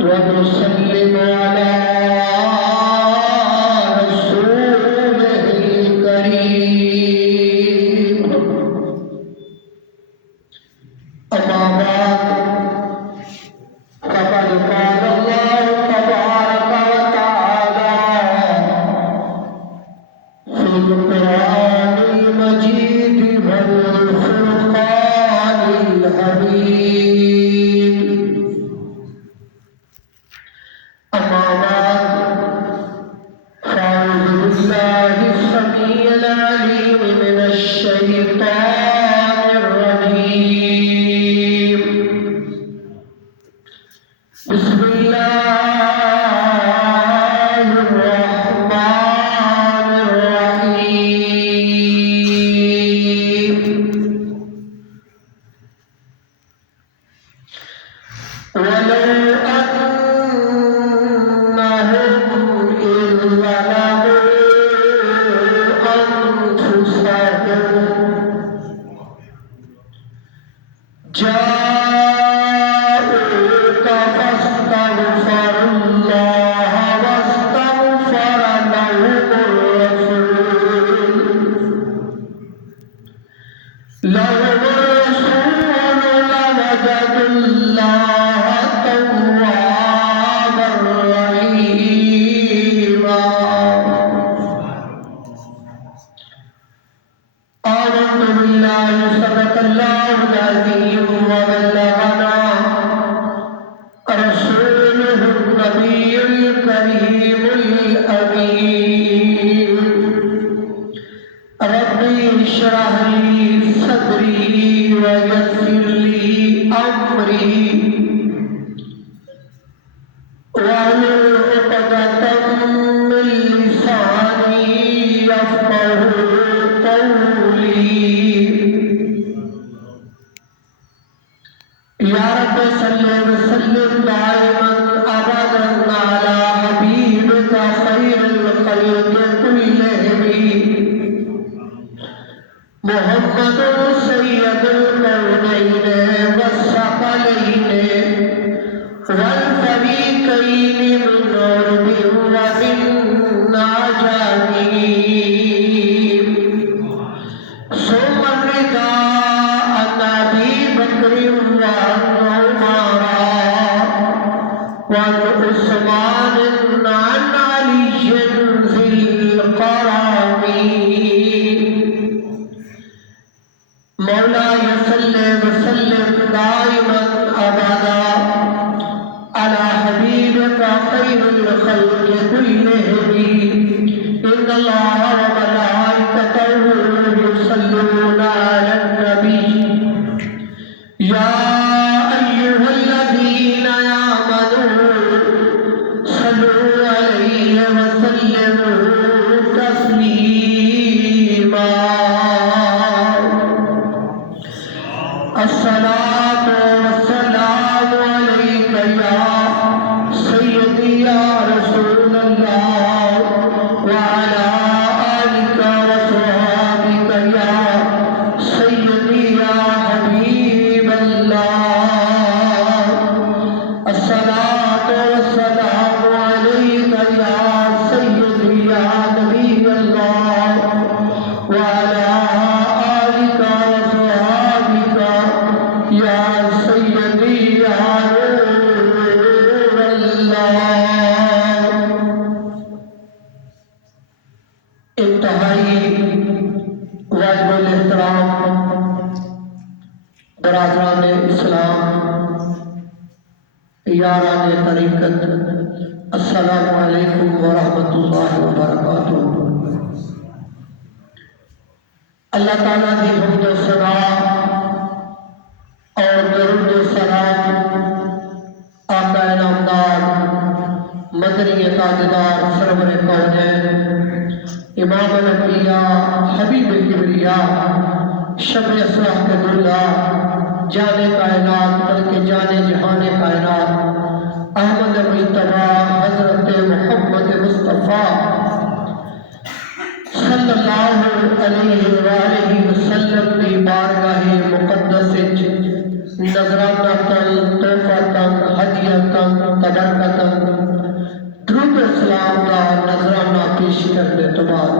ونسلم على رسوله الكريم أما بعد فقد قال الله تبارك وتعالى في القرآن المجيد والفرقان الحميد. أما بعد فأعوذ بالله السميع العليم من الشيطان الرجيم. بسم الله الرحمن الرحيم. ولو أنهم إذ ظلموا أنفسهم جاءوك فاستغفروا الله واستغفر لهم الرسول لوجدوا الله توابا رحيما. آمنت بالله صدق الله العظيم وبلغنا رسوله النبي الكريم الأمين. ربي اشرح لي صدري ويسر لي أمري واحلل عقدة من لساني يفقهوا قولي. يا رب صل وسلم دائما أبدا على حبيبك خير الخلق كلهم محمد سيد الكونين والثقلين والفريقين من عرب ومن عجم. ثم الرضا عن أبي بكر وعن عمر وعن عثمان عن علي ذي القرن. مولاي صل وسلم دائما أبدا على حبيبك خير الخلق كلهم. إن الله وملائكته يصلون على النبي يا أيها الذين آمنوا صلوا عليه وسلموا تسليما. الصلاة والسلام عليك يا سيدي يا رسول الله وعلى آلك وصحابك يا سيدي يا حبيب الله. الصلاة والسلام عليك يا سيدي يا نبي الله وعلى آلك وصحابك يا سيدي يا نور الله. انتہائی واجب الاحترام برادران اسلام، یاران طریقت، السلام علیکم ورحمۃ اللہ وبرکاتہ. اللہ تعالیٰ کی حمد و ثنا اور درود و سلام آقا انعامدار مدنی تاجدار سرور کونین امام الانبیاء حبیب کبریا شب اسرح اللہ جان کائنات بلکہ جان جہان کائنات احمد مجتبیٰ حضرت محمد مصطفیٰ صلی اللہ علیہ وآلہ وسلم کی بارگاہ مقدس نظرانہ تن تحفہ تن ہدیہ مبرکتاً درود و سلام کا نذرانہ پیش کرنے تو بعد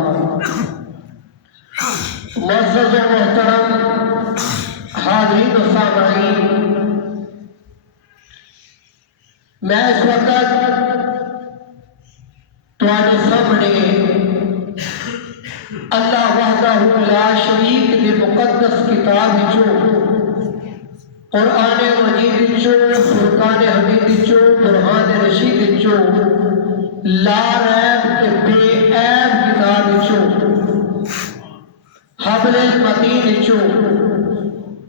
معزز و محترم حاضرین و سامعین، میں اس وقت تمہارے سامنے اللہ وحدہ لا شریک دی مقدس کتاب جو قرآن مجید جو فرقان حمید جو برہان رشید جو لا ریب کے بے عیب کتاب جو حبل المتین جو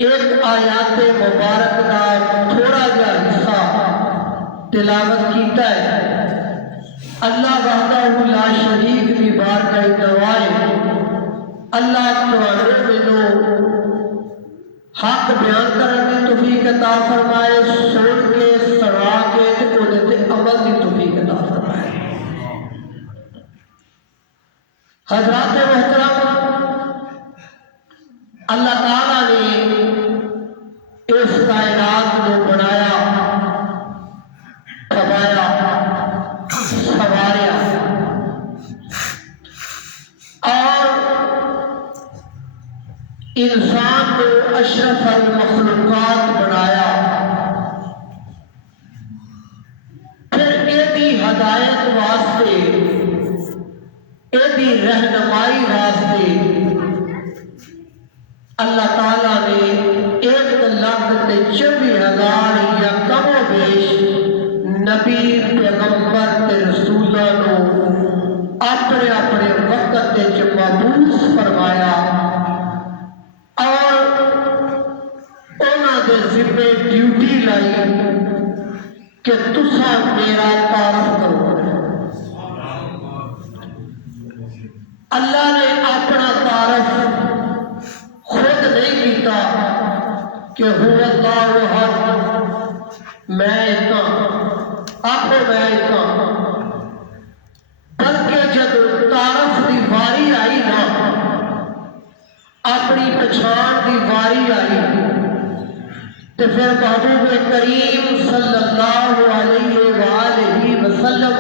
ایک آیات مبارک کا تھوڑا جا حصہ تلاوت کیتا ہے۔ اللہ وحدہ لا شریک دی بارگاہ دعائے اللہ تمہارے مینوں حق بیان کرنے کی توفیق عطا فرمائے، سن کے سنا کے اودے تے عمل کی توفیق عطا فرمائے۔ حضرات محترم، اللہ تعالیٰ نے اس کائنات کو بنایا، کمایا، سنواریا اور انسان کو اشرف المخلوقات بنایا، پھر ایدی ہدایت واسطے، ایدی رہنمائی واسطے اللہ تعالیٰ نے 1,24,000 یا کم و بیش نبی پیغمبر تے رسولوں کو اپنے اپنے وقت تے مبعوث فرمایا اور انہاں دے ذمے ڈیوٹی لائی کہ تساں میرا تعارف کرو۔ اللہ نے اپنا تعارف خود نہیں کیتا کہ هو اللہ احد، میں ایک آپ میں ایک، بلکہ جب تعارف دی واری آئی نا، اپنی پہچان دی واری آئی تو پھر محبوب کریم صلی اللہ علیہ وآلہ وسلم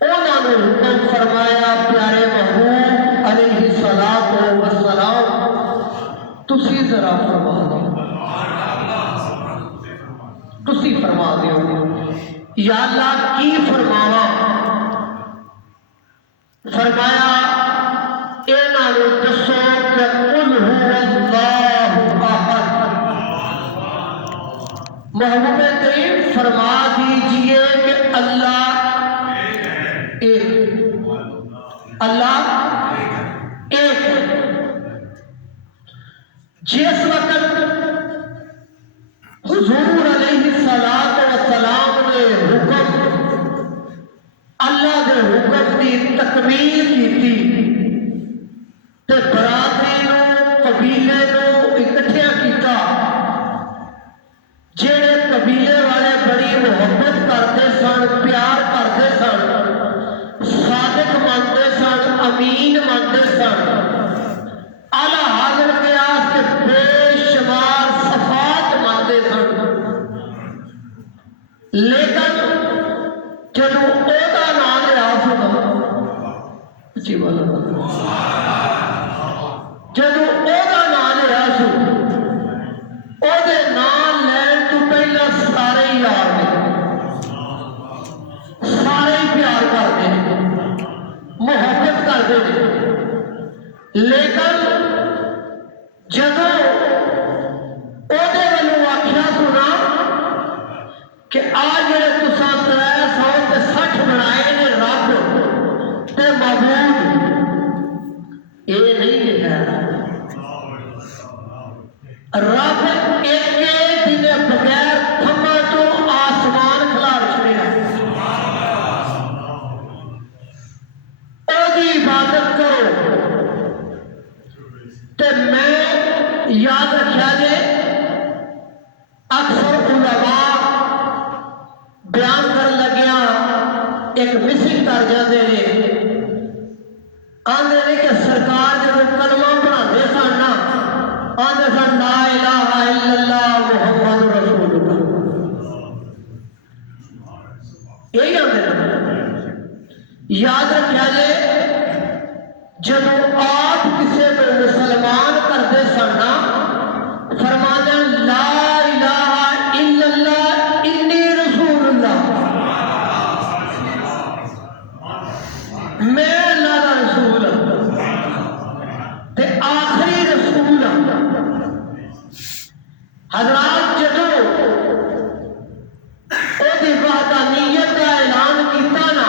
انہوں نے حکم فرمایا، پیارے محبوب علیہ السلام تسی ذرا فرما دو، تسی فرما دیو۔ یا اللہ کی فرماوا؟ فرمایا اینا نے دسو کہ قل هو اللہ احد۔ محبوب کریم فرما دیجئے کہ اللہ ایک، اللہ ایک۔ جس وقت حضور علیہ السلام نے حکم، اللہ دے حکم دی تکمیل کی تھی تے برادری نو، قبیلے نو اکٹھیا کیتا، جڑے قبیلے والے بڑی محبت کرتے سن، پیار کرتے سن، صادق مانتے سن، امین مانتے سن، اعلی حاضر قیاس کے بے شمار صفات مانتے سن، لیکن جدو اودا نام لیا سن، جی بولا جدو اودا نام لیا سن، اودے نام لین تو پہلا سارے ہی یار نے، سارے ہی پیار کرتے ہیں، محبت کرتے ہیں، لیکن جدو اودے والوں آکھیا سنا کہ آج جڑے تساں 360 بنائے نے رب تے معبود، یہ نہیں لکھا رب ایک دن بغیر تھما تو آسمان کھلار چھڑیا، او دی عبادت کرو۔ تے میں یاد رکھا جے اکثر علماء بیان کر لگیا ایک مسنگ کر جاتے ہیں، آندے نے کہ سرکار جب کلمہ پڑھاتے سن نا، آندے سن لا الہ الا اللہ محمد رسول اللہ، یہی آتے ہیں۔ یاد رکھا جے جب آپ کسی کو مسلمان کرتے سن فرمانا لا الہ الا اللہ انی رسول اللہ، میں اللہ کا رسول ہوں تے آخری رسول ہوں۔ حضرات جدو وہ وحدانیت کا اعلان کیتا نا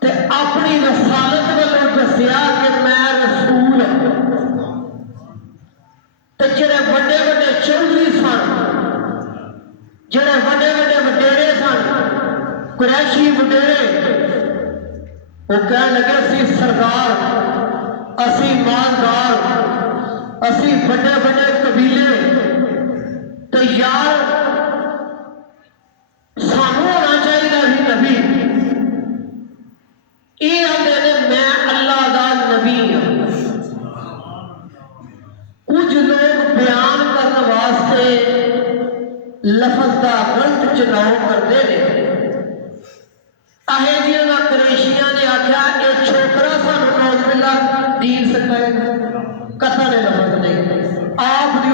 تے اپنی رسالت والوں دسیا کہ میں رسول ہوں، تے جڑے بڑے بڑے چودھری سن، جڑے بڑے بڑے وڈیرے سن، قریشی وڈیرے، وہ کہنے لگے اسی سردار، اسی مالدار، اسی بڑے بڑے قبیلے، تو یار سانو ہونا چاہیے ہی نبی۔ یہ آدھے نے میں اللہ دا نبی ہوں۔ کچھ لوگ بیان کرنے واسطے لفظ دا غلط چناؤ کرتے ہیں۔ اہلیاں نہ قریشیاں نے آخیا یہ چھوکرا سانو نوز باللہ دین سکھائے، قطع لفظ نہیں، آپ